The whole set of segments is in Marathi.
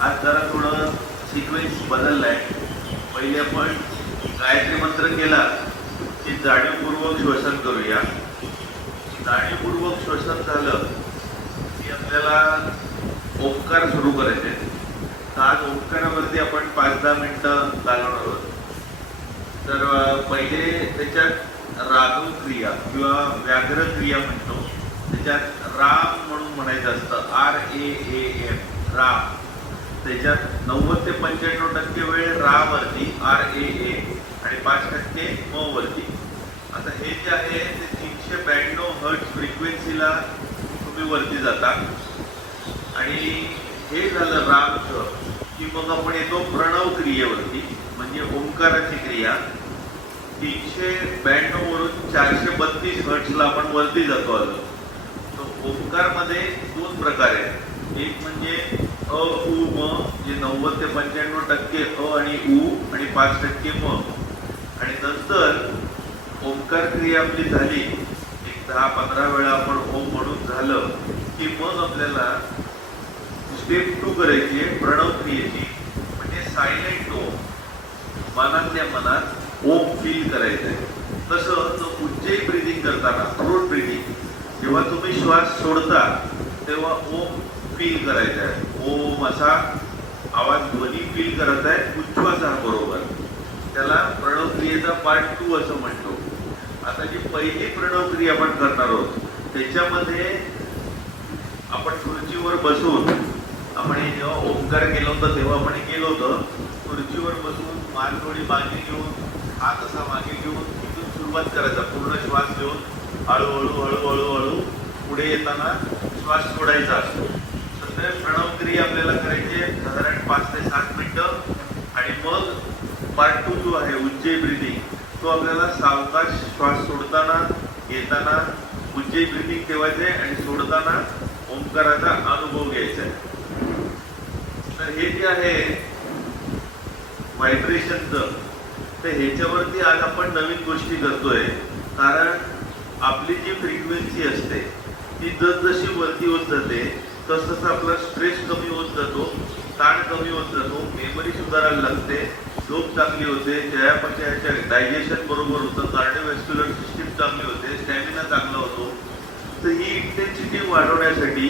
आज जरा थोडं सिक्वेन्स बदललाय. पहिले आपण गायत्री मंत्र केला की जाणीवपूर्वक श्वसन करूया. जाणीवपूर्वक श्वसन झालं की आपल्याला ओंकार सुरू करायचे. तर आज ओंकारावरती आपण 5-10 मिनिटं घालवणार आहोत. तर पहिले त्याच्यात राघव क्रिया किंवा व्याघ्र क्रिया म्हणतो. त्याच्यात राम म्हणून म्हणायचं असतं, RAAM, राम. त्याच्यात 90 ते 95% वेळ रा वरती, RAA, आणि 5% म वरती. आता हे जे आहे ते 392 हर्ट्ज फ्रिक्वेन्सीला तुम्ही वरती जाता. आणि हे झालं रामचं की मग आपण येतो प्रणव क्रियेवरती, म्हणजे ओंकाराची क्रिया. 392 वरून 432 हर्ट्जला आपण वरती जातो आलो. तर ओंकार मध्ये 2 प्रकार आहेत. एक म्हणजे अ उ म, जे 90 ते 95% अ आणि उ आणि 5% म. आणि नंतर ओंकार क्रिया आपली झाली, एक 10-15 वेळा आपण ओम म्हणून झालं की मग आपल्याला स्टेप 2 करायची आहे प्रणव क्रियेची, म्हणजे सायलेंट ओम. मनातल्या मनात ओम फील करायचं आहे. तसं तो उज्जयी ब्रीदिंग करताना, थ्रोट ब्रीदिंग, जेव्हा तुम्ही श्वास सोडता तेव्हा ओम फील करायचा आहे. ओम असा आवाज ध्वनी फील करायचा आहे उच्छ्वासाबरोबर. त्याला प्रणव क्रियेचा पार्ट 2 असं म्हणतो. आता जी पहिली प्रणव क्रिया आपण करणार आहोत त्याच्यामध्ये आपण खुर्चीवर बसून, आपण जेव्हा ओंकार केलं होतं तेव्हा आपण केलं होतं, खुर्चीवर बसून मान थोडी मागे घेऊन, हात असा मागे घेऊन इथून सुरुवात करायचा. पूर्ण श्वास घेऊन हळूहळू हळूहळू हळू पुढे येताना श्वास सोडायचा असतो. तर प्रणव क्रिया आपल्याला करायची आहे साधारण 5 ते 7 मिनिटं. आणि मग पार्ट 2 जो आहे उज्जयी ब्रीदिंग, तो आपल्याला सावकाश श्वास सोडताना येताना उज्जयी ब्रीदिंग ठेवायचे आणि सोडताना ओंकाराचा अनुभव घ्यायचा आहे. तर हे जे आहे व्हायब्रेशनचं, तर ह्याच्यावरती आज आपण नवीन गोष्टी करतोय. कारण आपली जी फ्रिक्वेन्सी असते ती जसजशी वरती होत जाते तसं आपला स्ट्रेस कमी होत जातो, ताण कमी होत जातो, मेमरी सुधारायला लागते, झोप चांगली होते, चयापचयाच्या डायजेशन बरोबर होतं, कार्डिओव्हॅस्क्युलर सिस्टीम चांगली होते, स्टॅमिना चांगला होतो. तर ही इंटेन्सिटी वाढवण्यासाठी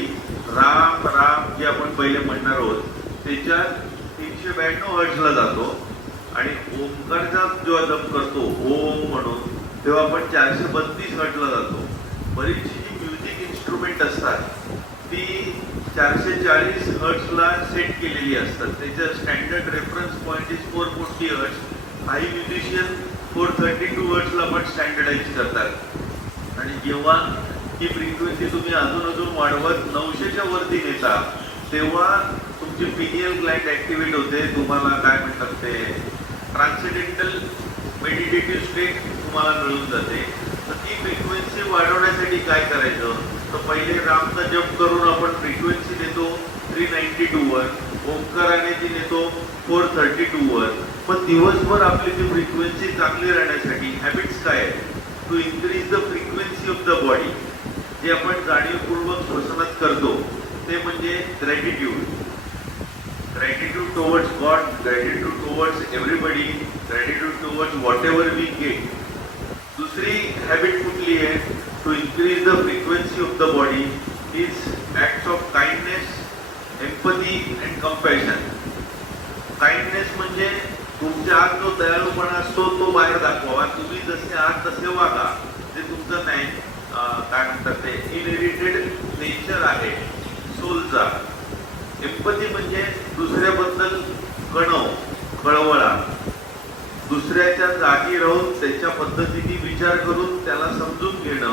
राम राम जे आपण पहिले म्हणणार आहोत त्याच्यात 392 हर्ट्जला जातो. आणि ओंकारचा जेव्हा जप करतो ओम म्हणून, तेव्हा आपण 432 हर्ट्जला जातो. बरीचशी जी म्युझिक इन्स्ट्रुमेंट असतात ती 440 हर्ट्जला सेट केलेली असतात. त्याचं standard reference point is 440 hertz. काही म्युझिशियन 432 हर्ट्जला पण स्टँडर्डाइज करतात. आणि जेव्हा ही फ्रिक्वेन्सी तुम्ही अजून वाढवत 900च्या वरती नेता तेव्हा तुमची पिनियल ग्लँड ऍक्टिव्हेट होते. तुम्हाला काय म्हणतात ते ट्रान्सेंडेंटल मेडिटेटिव्ह स्टेट तुम्हाला मिळून जाते. तर ती फ्रिक्वेन्सी वाढवण्यासाठी काय करायचं, तर पहिले रामचा जप करून आपण फ्रिक्वेन्सी नेतो 392 वर, ओंकाराने ती नेतो 432 वर. पण दिवसभर आपली ती फ्रिक्वेन्सी चांगली राहण्यासाठी हॅबिट्स काय आहे, to increase the frequency of the body, जे आपण जाणीवपूर्वक श्वसनात करतो ते म्हणजे gratitude. Gratitude towards God, gratitude towards everybody, gratitude towards whatever we get. दुसरी हॅबिट कुठली आहे, to increase the frequency of the body is acts of kindness, empathy and compassion. Kindness म्हणजे तुमच्या आत जो दयाळूपणा असतो तो बाहेर दाखवा. तुम्ही जसे आहात तसे वागा. ते तुमचं नाही काय म्हणतात ते इनहेरिटेड नेचर आहे सोलचा. एम्पथी म्हणजे दुसऱ्याबद्दल कळवळा, दुसऱ्याच्या जागी राहून त्याच्या पद्धतीने विचार करून त्याला समजून घेणं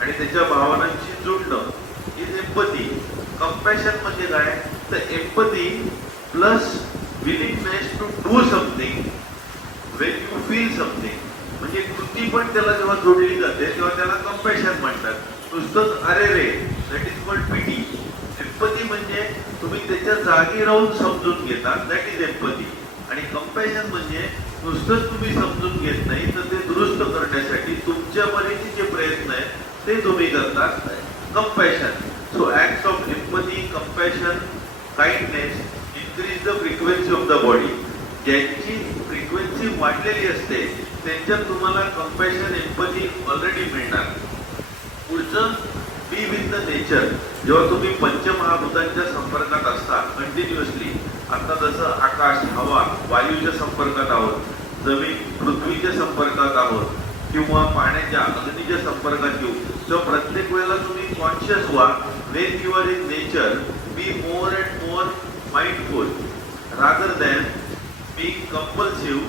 आणि त्याच्या भावनांशी जुळणं, इज एम्पथी. कंपॅशन म्हणजे काय, तर empathy plus willingness to do something when you feel something. म्हणजे कृती पण त्याला जेव्हा जोडली जाते तेव्हा त्याला कंपॅशन म्हणतात. नुसतंच अरे रे, that is called pity. Empathy म्हणजे तुम्ही त्याच्या जागी राहून समजून घेता, दॅट इज एम्पथी. आणि कंपॅशन म्हणजे नुसतंच तुम्ही समजून घेत नाही तर ते दुरुस्त करण्यासाठी तुमच्या परीने जे प्रयत्न आहेत ते तुम्ही करता. Compassion. So acts of empathy, compassion, kindness in of the body. ज्यांची फ्रिक्वेन्सी वाढलेली असते त्यांच्यात तुम्हाला कंपॅशन एम्पथी ऑलरेडी मिळणार. पुढचं बी विथ द नेचर. जेव्हा तुम्ही पंचमहाभूतांच्या संपर्कात असता कंटिन्युअसली, आता जसं आकाश, हवा, वायूच्या संपर्कात आहोत, जमीन पृथ्वीच्या संपर्कात आहोत, किंवा पाण्याच्या अग्नीच्या संपर्कात येऊ, तेव्हा प्रत्येक वेळेला तुम्ही कॉन्शियस व्हा. Wien you are in nature, be more and more mindful rather than being compulsive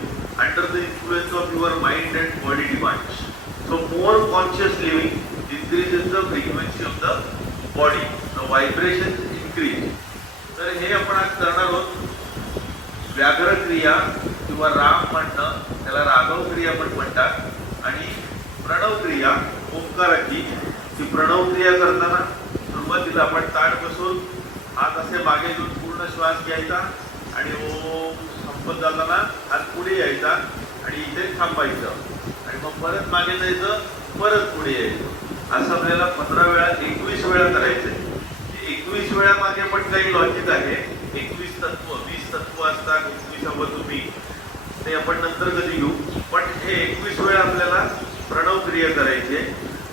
under the influence of your mind and body demands. So more conscious living increases the frequency of the body. The vibrations increase. तर हे आपण आज करणार आहोत. व्याघ्र क्रिया किंवा राम म्हणणं, त्याला राघव क्रिया पण म्हणतात. आणि प्रणव क्रिया ओंकाराची. ती प्रणव क्रिया करताना सुरुवातीला आपण ताठ बसून हात असे मागे घेऊन पूर्ण श्वास घ्यायचा आणि ओम संपत जाताना हात पुढे यायचा आणि इथे थांबायचं आणि मग परत मागे जायचं, परत पुढे यायचं. असं आपल्याला 15 वेळा 21 वेळा करायचंय. 21 वेळा मागे पण काही लॉजिक आहे. 21 तत्व, 20 तत्व असतात, 21 तुम्ही ते आपण नंतर कधी घेऊ. पण हे 21 वेळा आपल्याला प्रणव क्रिया करायची आहे.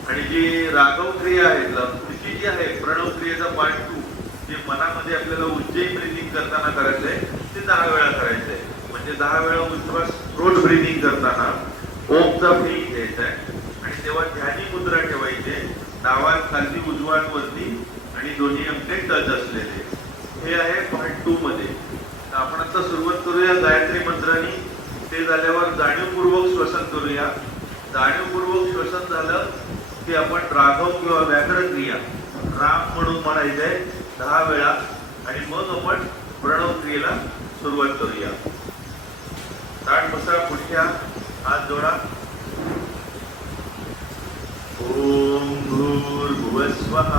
आणि जी राघव क्रिया आहे, पुढची जी आहे प्रणव क्रियेचा पार्ट 2, जे मनामध्ये आपल्याला उज्जैन ब्रीदिंग करताना करायचंय, ते 10 वेळा करायचंय. म्हणजे 10 वेळा उच्छ्वास थ्रोट ब्रीदिंग करताना ओमचा फील घ्यायचा आहे आणि तेव्हा ध्यानी मुद्रा ठेवायची. डावा खाली, उजवा वरती आणि दोन्ही अंगठे टच असलेले. हे आहे पार्ट 2 मध्ये. तर आपण आता सुरुवात करूया गायत्री मंत्राने. ते झाल्यावर जाणीवपूर्वक श्वसन करूया. जाणीवपूर्वक श्वसन झालं की आपण राघव किंवा व्याघ्र क्रिया राम म्हणून म्हणायचंय 10 वेळा आणि मग आपण प्रणव क्रियेला सुरुवात करूया. ताट बसा, पुढच्या हात जोडा. ओम भूर्भुवस्वः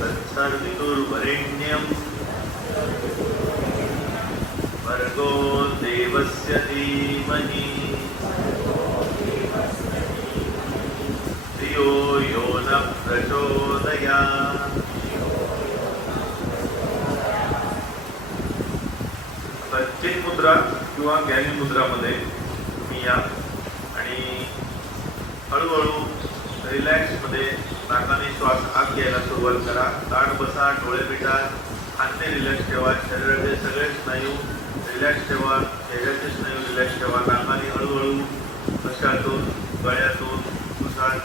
तत्सवितुर्वरेण्यं भर्गो देवस्य धीमहि धियो यो न प्रचोदयात्. चिन मुद्रा किंवा ज्ञानी मुद्रामध्ये तुम्ही या आणि हळूहळू रिलॅक्स मध्ये नाकाने श्वास आत घ्यायला सुरुवात करा. ताट बसा, डोळे मिटा, हात रिलॅक्स ठेवा. शरीराचे सगळे स्नायू रिलॅक्स ठेवा. चेहऱ्याचे स्नायू रिलॅक्स ठेवा. नाकाने हळूहळू घशातून, गळ्यातून, फुफ्फुसात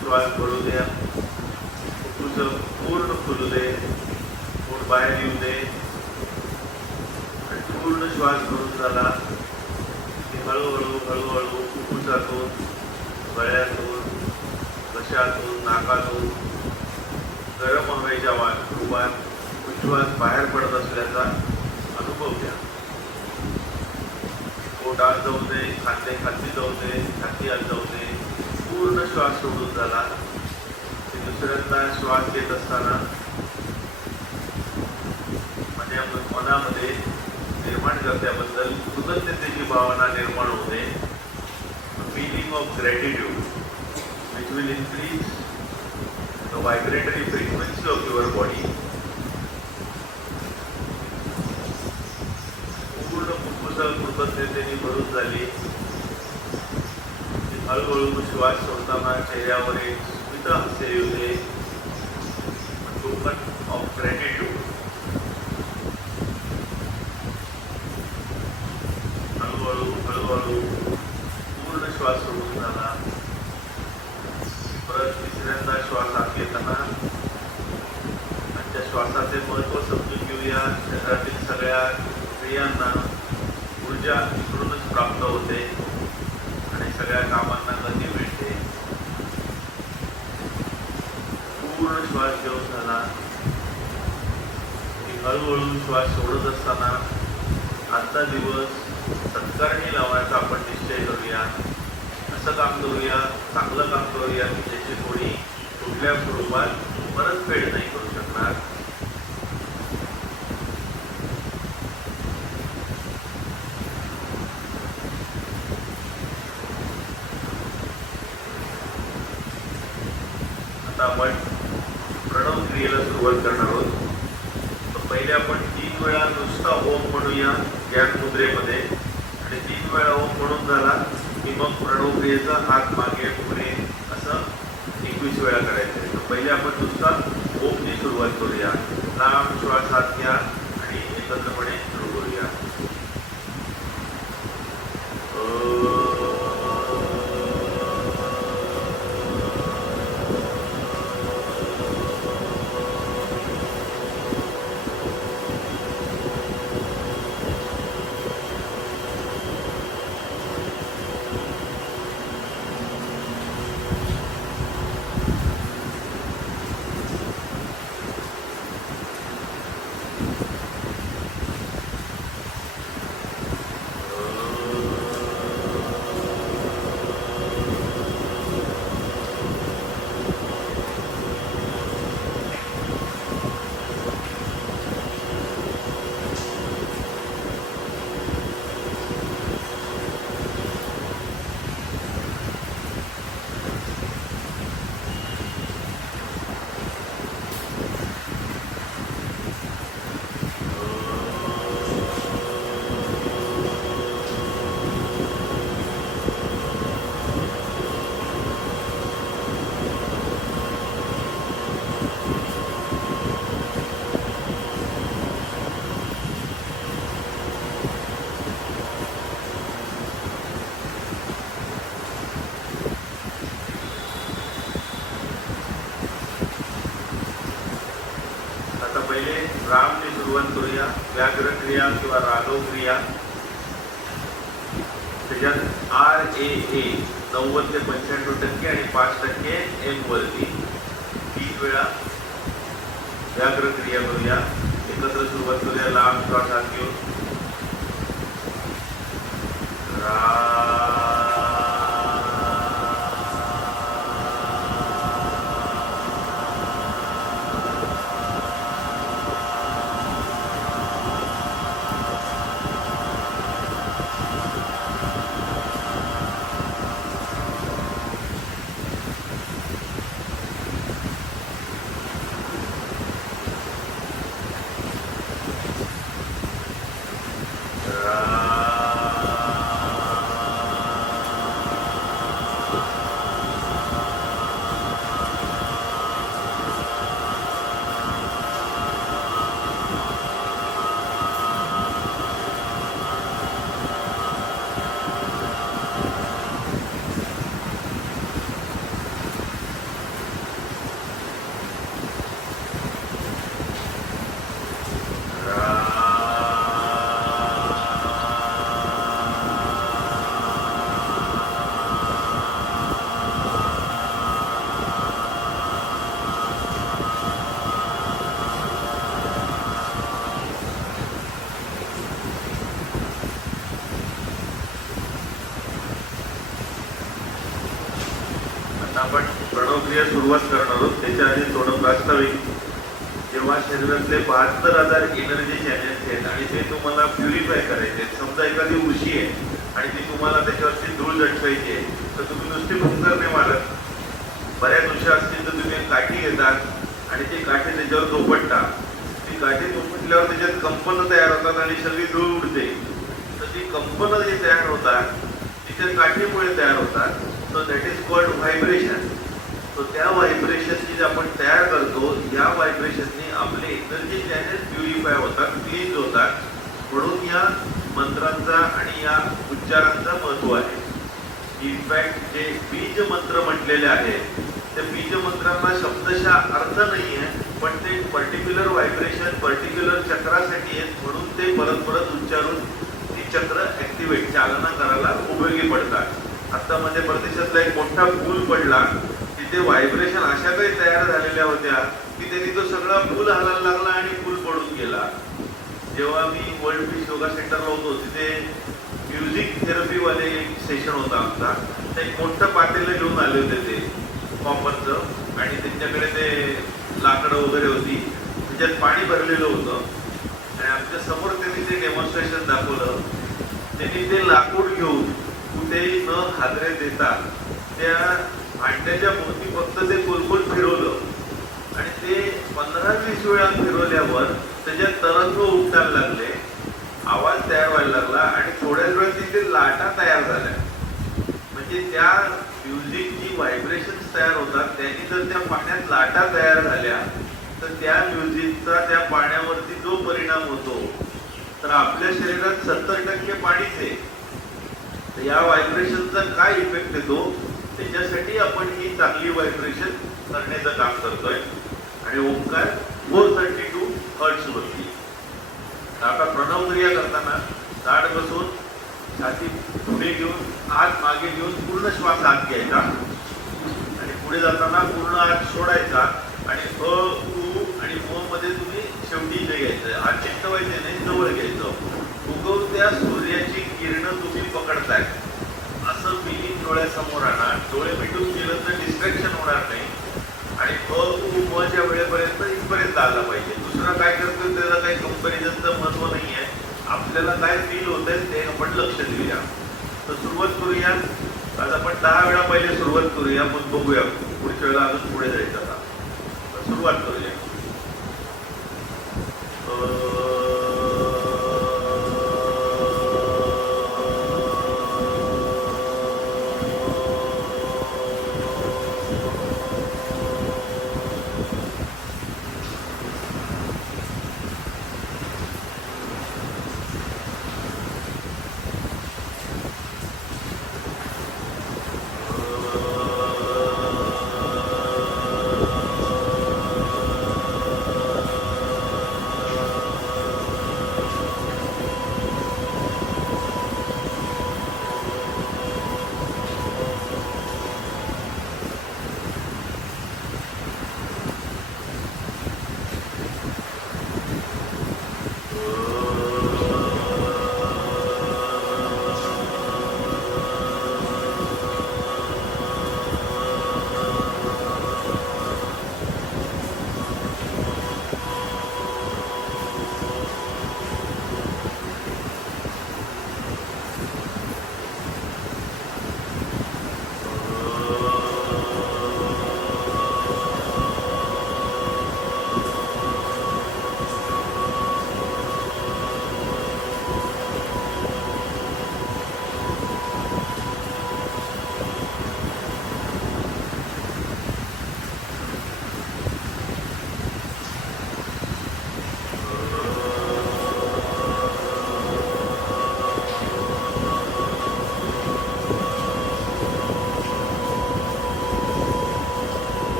श्वास भरू द्या. फुफ्फुस पूर्ण खुलू दे, पोट बाहेर येऊ दे. पूर्ण श्वास भरून झाला की हळूहळू हळूहळू फुफ्फुसातून, गळ्यातून, घशातून, नाकातून गरम हवेच्या रूपात उच्छ्वास बाहेर पडत असल्याचा अनुभव घ्या. पोट आत जाऊ दे, खांदे खाली जाऊ दे, छाती आत जाऊ दे. पूर्ण श्वास सोडून झाला की दुसऱ्यांदा श्वास घेत असताना म्हणजे मनामध्ये निर्माण करण्याबद्दल कृतज्ञतेची भावना निर्माण होते. Feeling of gratitude which will increase the vibratory frequency of your body. पूर्ण फुफ्फुस कृतज्ञतेने भरून झाली. हळूहळू श्वास सोडताना चेहऱ्यावर एक स्मित हास्य येऊ दे. Token of gratitude. हळूहळू हळूहळू पूर्ण श्वास सोडून झाला. परत तिसऱ्यांदा श्वास आत घेताना त्या श्वासाचे महत्व समजून घेऊया. शरीरातील सगळ्या क्रियांना ऊर्जा इकडूनच प्राप्त होते आणि सगळ्या कामांना गती मिळते. पूर्ण श्वास घेऊन झाला की हळूहळू श्वास सोडत असताना आजचा दिवस सत्कारणी लावण्याचा आपण निश्चय करूया. असं काम करूया, चांगलं काम करूया की ज्याची कोणी कुठल्या स्वरूपात परतफेड नाही करू शकणार. आता आपण प्रणव क्रियेला सुरुवात करणार आहोत. पहिले आपण 3 वेळा नुसता ओम म्हणूया ज्ञान मुद्रेमध्ये, आणि 3 वेळा ओम म्हणून झाला की मग प्रणव क्रियेचा हात मागे पुढे असं 21 वेळा करायचं. तर पहिले आपण नुसता ओमनी सुरुवात करूया. लांब श्वास हात घ्या आणि एकत्रपणे सुरू करूया. पहिले रामची सुरुवात करूया. व्याघ्र क्रिया किंवा राघव क्रिया, त्याच्यात RAA 90 ते 95% आणि 5% M वरती 3 वेळा व्याघ्र क्रिया करूया. एकत्र सुरुवात करूया. लांब श्वास हात घेऊन आपण प्रणव क्रिया सुरुवात करणार आहोत. त्याच्या आधी थोडं प्रास्ताविक. जेव्हा शरीरातले 72,000 एनर्जी चॅनेल्स आहेत आणि ते तुम्हाला प्युरिफाय करायचे. समजा एखादी उशी आहे आणि ती तुम्हाला त्याच्यावरची धूळ झटकायची आहे, तर तुम्ही नुसती फुंकर नाही मारत. बऱ्याच उशा असतील तर तुम्ही काठी घेतात आणि ती काठी त्याच्यावर झोपटता. ती काठी झोपटल्यावर त्याच्यात कंपनं तयार होतात आणि सगळी धूळ उडते. तर ती कंपनं जी तयार होतात ती त्या काठीमुळे तयार होतात. So that is called vibration. तो त्या व्हायब्रेशनची जे आपण तयार करतो, या व्हायब्रेशननी आपले एनर्जी चॅनेल प्युरिफाय होतात, क्लीन्स होतात. म्हणून या मंत्रांचा आणि या उच्चारांचा महत्व आहे. इनफॅक्ट जे बीज मंत्र म्हटलेले आहेत, त्या बीज मंत्रांना शब्दशः अर्थ नाही आहे, पण ते पर्टिक्युलर व्हायब्रेशन पर्टिक्युलर चक्रासाठी आहेत. म्हणून ते परत परत उच्चारून ती चक्र ऍक्टिव्हेट चालना करायला उपयोगी पडतात. आता मध्य प्रदेशातला एक मोठा पूल पडला. तिथे व्हायब्रेशन अशा काही तयार झालेल्या होत्या की त्यांनी तो सगळा पूल हलायला लागला आणि पूल पडून गेला. जेव्हा मी वर्ल्ड पीस योगा सेंटरला होतो, तिथे म्युझिक थेरपीवाले एक सेशन होता आमचा. ते एक मोठं पातेलं घेऊन आले होते ते कॉपरचं, आणि त्यांच्याकडे ते लाकडं वगैरे होती, त्याच्यात पाणी भरलेलं होतं. आणि आमच्या समोर त्यांनी ते डेमॉन्स्ट्रेशन दाखवलं. त्यांनी ते लाकूड घेऊन कुठेही न हादरे देता त्या भांड्याच्या भोवती फक्त ते गोलगोल फिरवलं आणि ते 15-20 वेळा फिरवल्यावर ते त्याच्यात तरंग उमटायला लागले, आवाज तयार व्हायला लागला आणि थोड्याच वेळात तिथे लाटा तयार झाल्या. म्हणजे त्या म्युझिकची व्हायब्रेशन्स तयार होतात. त्यांनी जर त्या पाण्यात लाटा तयार झाल्या तर त्या म्युझिकचा त्या पाण्यावरती जो परिणाम होतो, तर आपल्या शरीरात 70% पाणीच आहे. तर या व्हायब्रेशनचा काय इफेक्ट येतो, त्याच्यासाठी आपण ही चांगली व्हायब्रेशन करण्याचं काम करतोय. आणि ओंकार 432 हर्ट्ज वरती. आता प्रणव क्रिया करताना ताठ बसून छाती पुढे घेऊन हात मागे घेऊन पूर्ण श्वास आत घ्यायचा आणि पुढे जाताना पूर्ण हात सोडायचा आणि अ उ आणि म मध्ये तुम्ही शेवटी जे घ्यायचं, हात चिकटवायचे नाही, जवळ घ्यायचं. उगवत्या सूर्याची किरण तुम्ही पकडताय असं फिलिंग डोळ्यासमोर आणा. डोळे मिटून गेलं तर डिस्ट्रॅक्शन होणार नाही आणि अ उ म च्या वेळेपर्यंत इथपर्यंत आला पाहिजे. दुसरा काय करतो त्याला काही कंपॅरिझनचं महत्व नाही आहे. आपल्याला काय फील होत आहे ते आपण लक्ष देऊया. तर सुरुवात करूया. आज आपण 10 वेळा पहिले सुरुवात करूया, मग बघूया पुढच्या वेळेला अजून पुढे जायचं. आता सुरुवात करूया.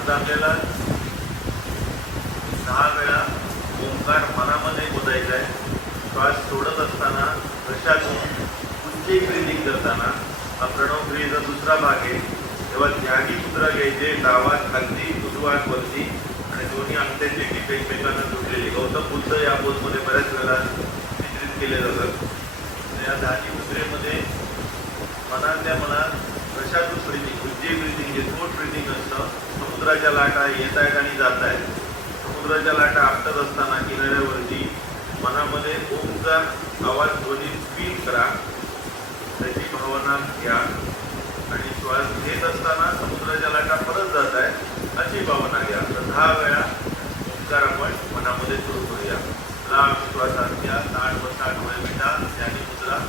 आता आपल्याला 10 वेळा ओंकार मनामध्ये बोलायचा आहे. श्वास सोडत असताना घशातून उच्च ब्रीदिंग करताना हा प्रणव क्रियेचा दुसरा भाग आहे. तेव्हा ध्यानी मुद्रा घ्यायचे, डावा खालती उजवा वरती आणि दोन्ही अंगठ्याचे टिप एकमेकांना जोडलेले. गौतम बुद्ध या पोजमध्ये बऱ्याच वेळा चित्रित केले जातात. या ध्यानी मुद्रेमध्ये मनातल्या मनात घशातून ब्रीदिंग, उच्च ब्रीदिंग जे थ्रोट ब्रीदिंग असतं. समुद्राच्या लाटा येत आहेत आणि जात आहेत. समुद्राच्या लाटा आपटत असताना किनाऱ्यावरती मनामध्ये ओमचा आवाज ध्वनी फील करा, त्याची भावना घ्या आणि श्वास घेत असताना समुद्राच्या लाटा परत जात आहेत अशी भावना घ्या. तर 10 वेळा ओंकार आपण मनामध्ये सुरू करूया. लांब श्वासात घ्या, ताठ व ताठ डोळे मिटा, ध्यानी मुद्रा.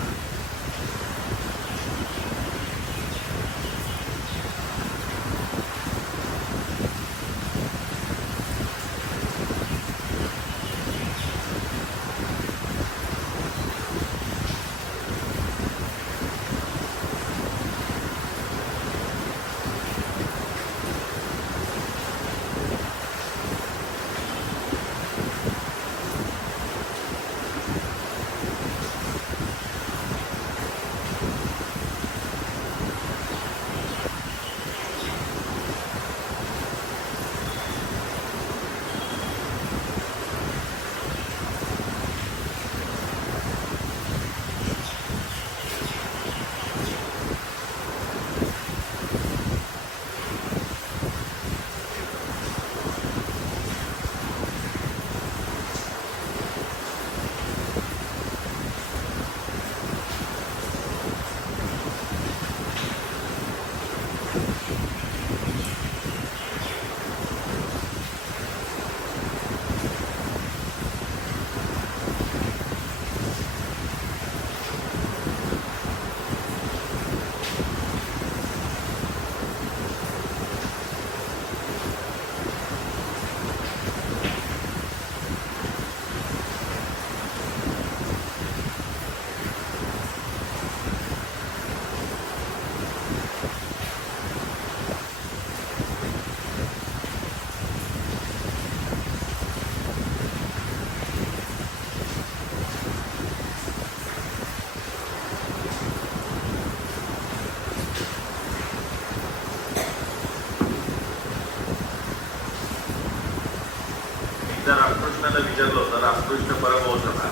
एकदा रामकृष्णाला विचारलं होतं, रामकृष्ण परमहंसांना,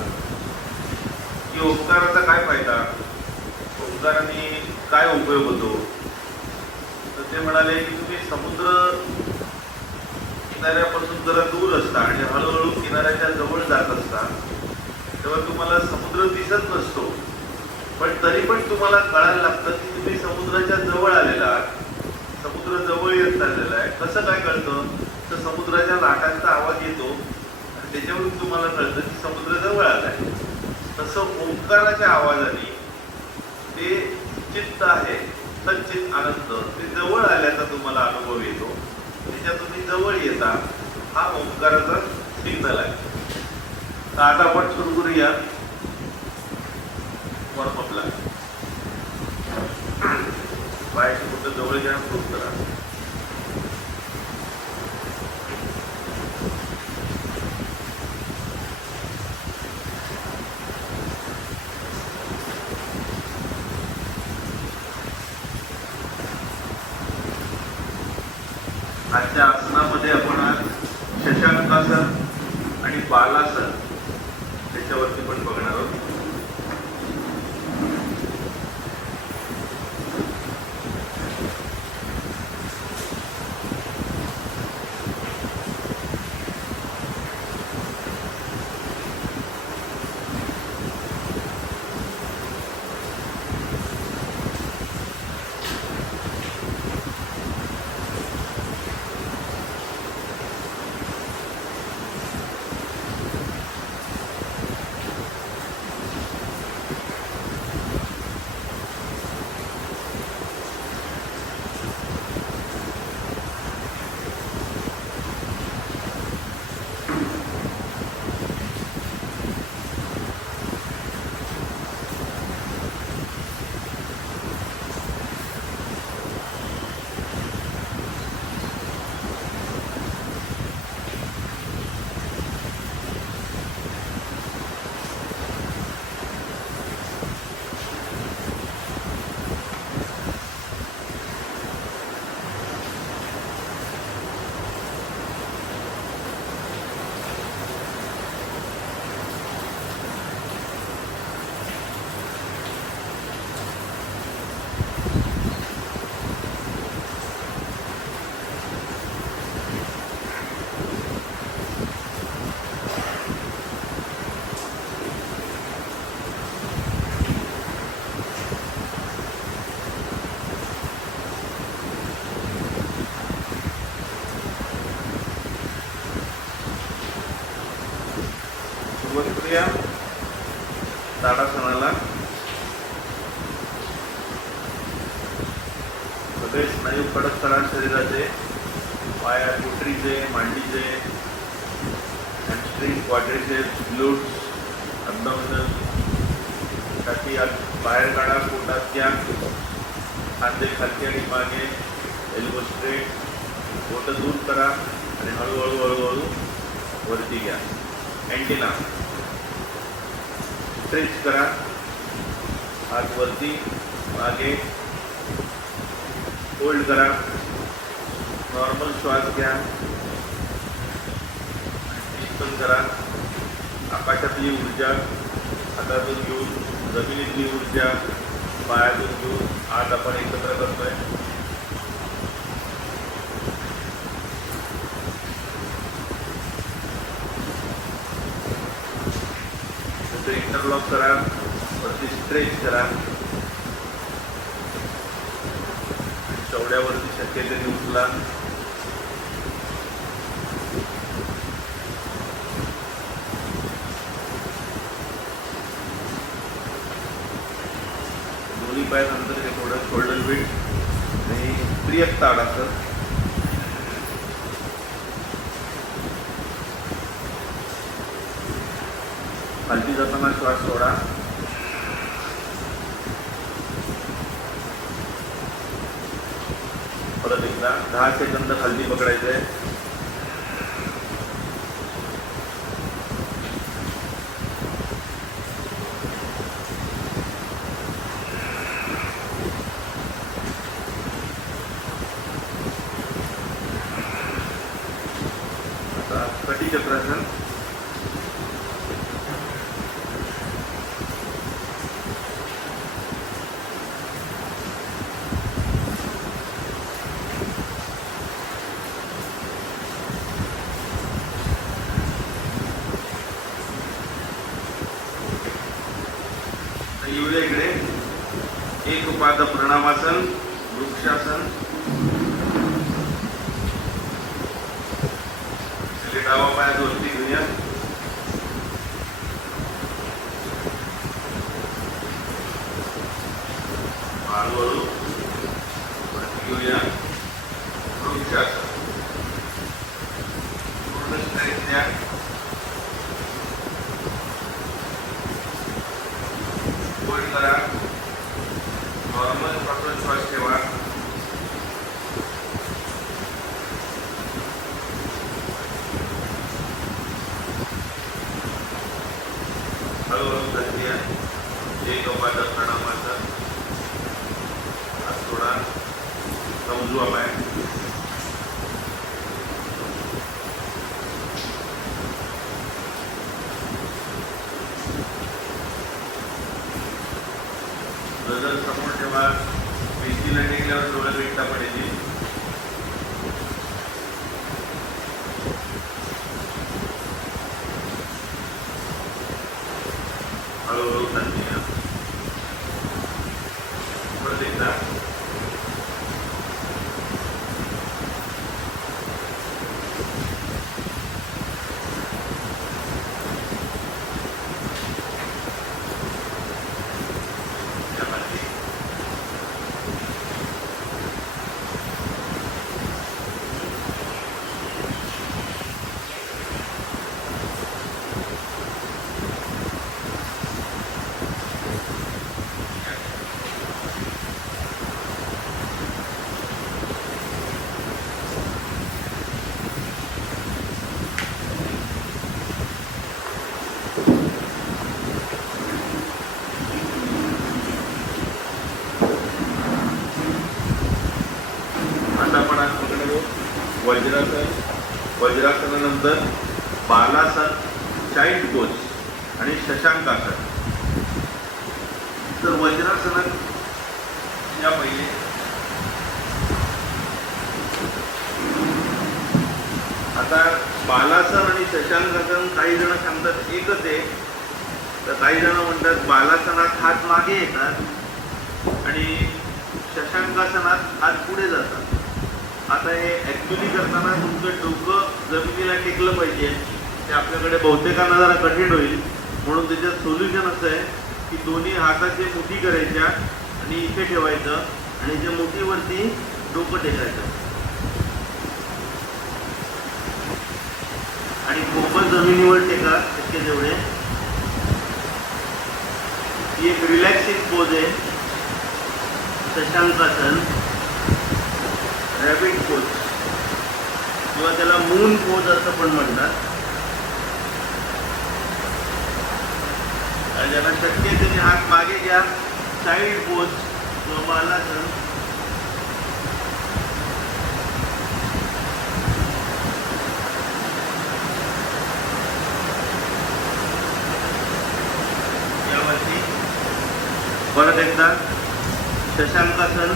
की ओंकाराचा काय फायदा, ओंकाराने काय उपयोग होतो. तर ते म्हणाले की तुम्ही समुद्र किनाऱ्यापासून जरा दूर असता आणि हळूहळू किनाऱ्याच्या जवळ जात असता तेव्हा तुम्हाला समुद्र दिसत नसतो, पण तरी पण तुम्हाला कळायला लागतं की तुम्ही समुद्राच्या जवळ आलेला आहात, समुद्र जवळ येत चाललेला आहे. कसं काय कळतं, तर समुद्राच्या लाटांचा आवाज येतो आणि त्याच्यावरून तुम्हाला कळतं की समुद्र जवळ आलाय. तसं ओंकाराच्या आवाजाने ते चित्त आहे, सच्चित आनंद, ते जवळ आल्याचा तुम्हाला अनुभव येतो. त्याच्या तुम्ही जवळ येता, हा ओंकाराचा सिग्नल आहे. तर आता आपण सुरू करूया वॉर्मअपला. पायाची कुठं जवळ घ्या, सुरू करा. आजच्या आसनामध्ये आपण आज शशांकासन आणि बालासन त्याच्यावरती पण बघणार आहोत. ताडासनाला सगळे स्नायू कडक करा शरीराचे, पाया पोटरीचे, मांडीचे, हॅमस्ट्रिंग, क्वाड्रिसेप्स, ग्लूट्स, अब्डोमिनल साठी बाहेर काढा, पोटात घ्या, खांदे खालती आणि मागे, एल्बो स्ट्रेट, बोट दूर करा आणि हळूहळू हळूहळू वरती घ्या. अँटेना स्ट्रेच करा, हात वरती मागे, होल्ड करा, नॉर्मल श्वास घ्या, शीतल करा. आकाशातली ऊर्जा हातातून घेऊन, जमिनीतली ऊर्जा पायातून घेऊन आज आपण एकत्र करतोय. इंटरलॉक करा, वरती स्ट्रेच करा, चवड्यावरती शक्य तेवढी उचला. दोन्ही पायानंतर हे थोडं शोल्डर बीट आणि त्रियक ताडासन. खालती जाताना श्वास सोडा. परत एकदा 10 सेकंद खालती पकडायचंय. आता कटी चक्रासन. येऊया इकडे. एक पाद प्रणामासन, वृक्षासन. डावा पायात वरती घेऊया. हळूहळू वरती घेऊया. वृक्षासन. पूर्ण स्ट्रेच द्या. होल्ड करा. नॉर्मल श्वास श्वास ठेवा. हळूहळू खाली या. एक पाद प्रणामासन. हात सोडा. उजवा पाय. नजर समोर ठेवा. पेशीला टेकल्यावर डोळे भेटता पडायची. हळूहळू खाली या. परत एकदा. वज्रासन. वज्रासनानंतर बालासन, चाइल्ड पोज आणि शशांकासन. तर वज्रासनात या पहिले आता बालासन आणि शशांकासन काही जण सांगतात एकच आहे, तर काही जण म्हणतात बालासनात हात मागे येतात आणि शशांकासनात हात पुढे जातात. आता हे ॲक्च्युली करताना तुमचं डोकं जमिनीला टेकलं पाहिजे. ते आपल्याकडे बहुतेकांना जरा कठीण होईल, म्हणून त्याच्यात सोल्युशन असं आहे की दोन्ही हाताचे मुठी करायच्या आणि इथे ठेवायचं आणि त्या मुठीवरती डोकं टेकायचं आणि खोपं जमिनीवर टेका शक्य तेवढे. ही एक रिलॅक्सिंग पोज आहे, शशांकासन, रॅबिट पोज किंवा त्याला मून पोज असं पण म्हणतात. ज्याला शक्य त्याने हात मागे घ्या, साईड पोज किंवा बालासन. यावरती परत एकदा शशांकासन,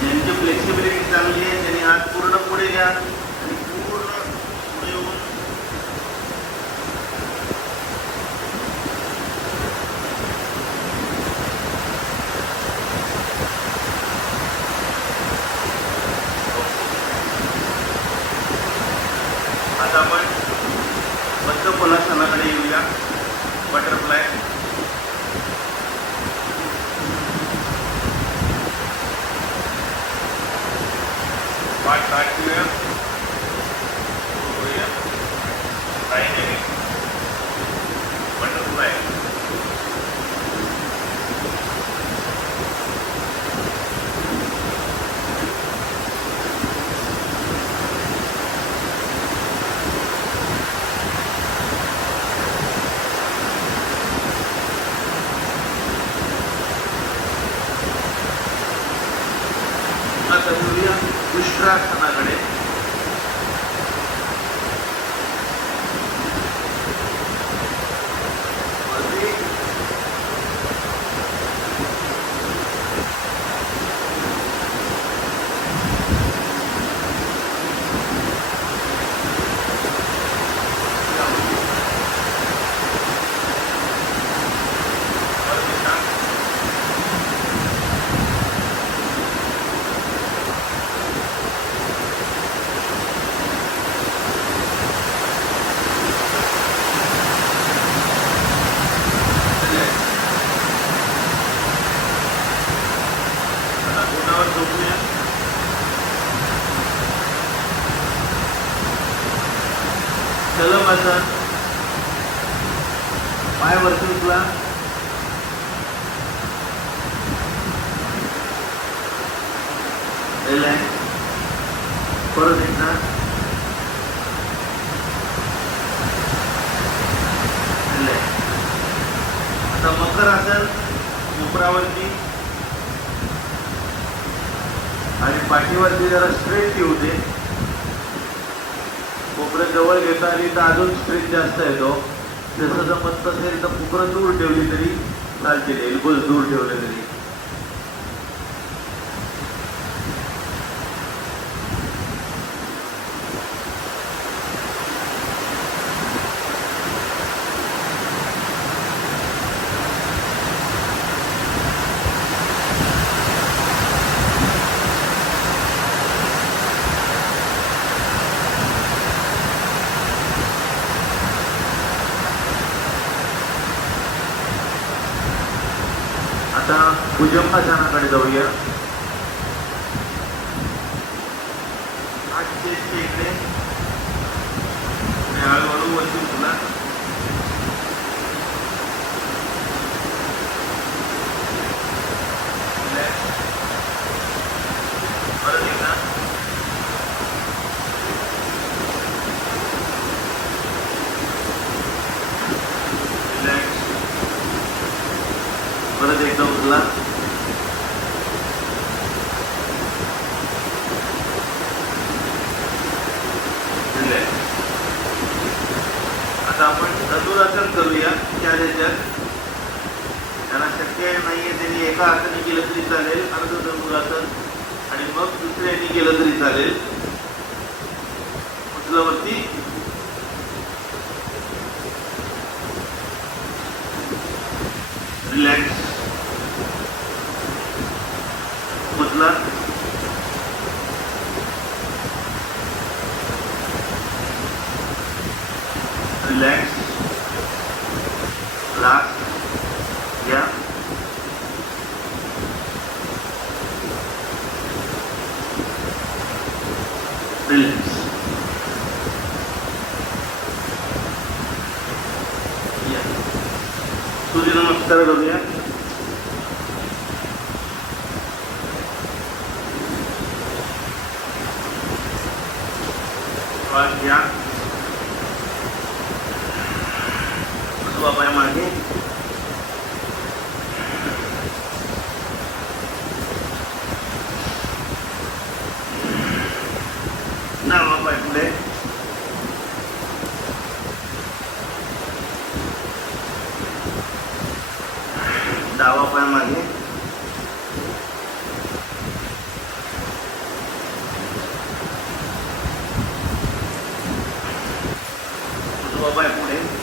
ज्यांची फ्लेक्सिबिलिटी चांगली आहे त्यांनी हात पूर्ण पुढे घ्या आणि पूर्ण पुढे येऊन आता आपण बद्धकोनासनाकडे येऊया. बटरफ्लाय. पाठ काढूया, डायनेमिक बटरफ्लाय. आता येऊया उष्ट्रासनाकडे. चलमासन, पाय वरती उचला. परत एकदा आता मकर आसन कोपरावरती आणि पाठीवरती जरा स्ट्रेच येऊ दे. कोपरं जवळ घेता आली तर अजून स्ट्रेच जास्त येतो. जसं जमत असेल तर कोपरं दूर ठेवली तरी चालते, एल्बोज दूर ठेवले तरी. आता भुजंगासनाकडे जाऊया. हात चेस्टच्या इकडे आणि हळूहळू वरती उचला. परत एकदा रिलॅक्स. परत एकदा उचला. आता आपण धनुरासन करूया. त्या ह्याच्यात त्यांना शक्य नाहीये त्यांनी एका हाताने केलं तरी चालेल, अर्ध धनुरासन, आणि मग दुसऱ्याने केलं तरी चालेल. उचलावरती रिलॅक्स. उचला. लास्ट घ्या. रिलॅक्स. सूर्यनमस्कार करूया. श्वास घ्या. उजवा पाय मागे. डावा पाय पुढे. डावा पाय मागे. उजवा पाय पुढे.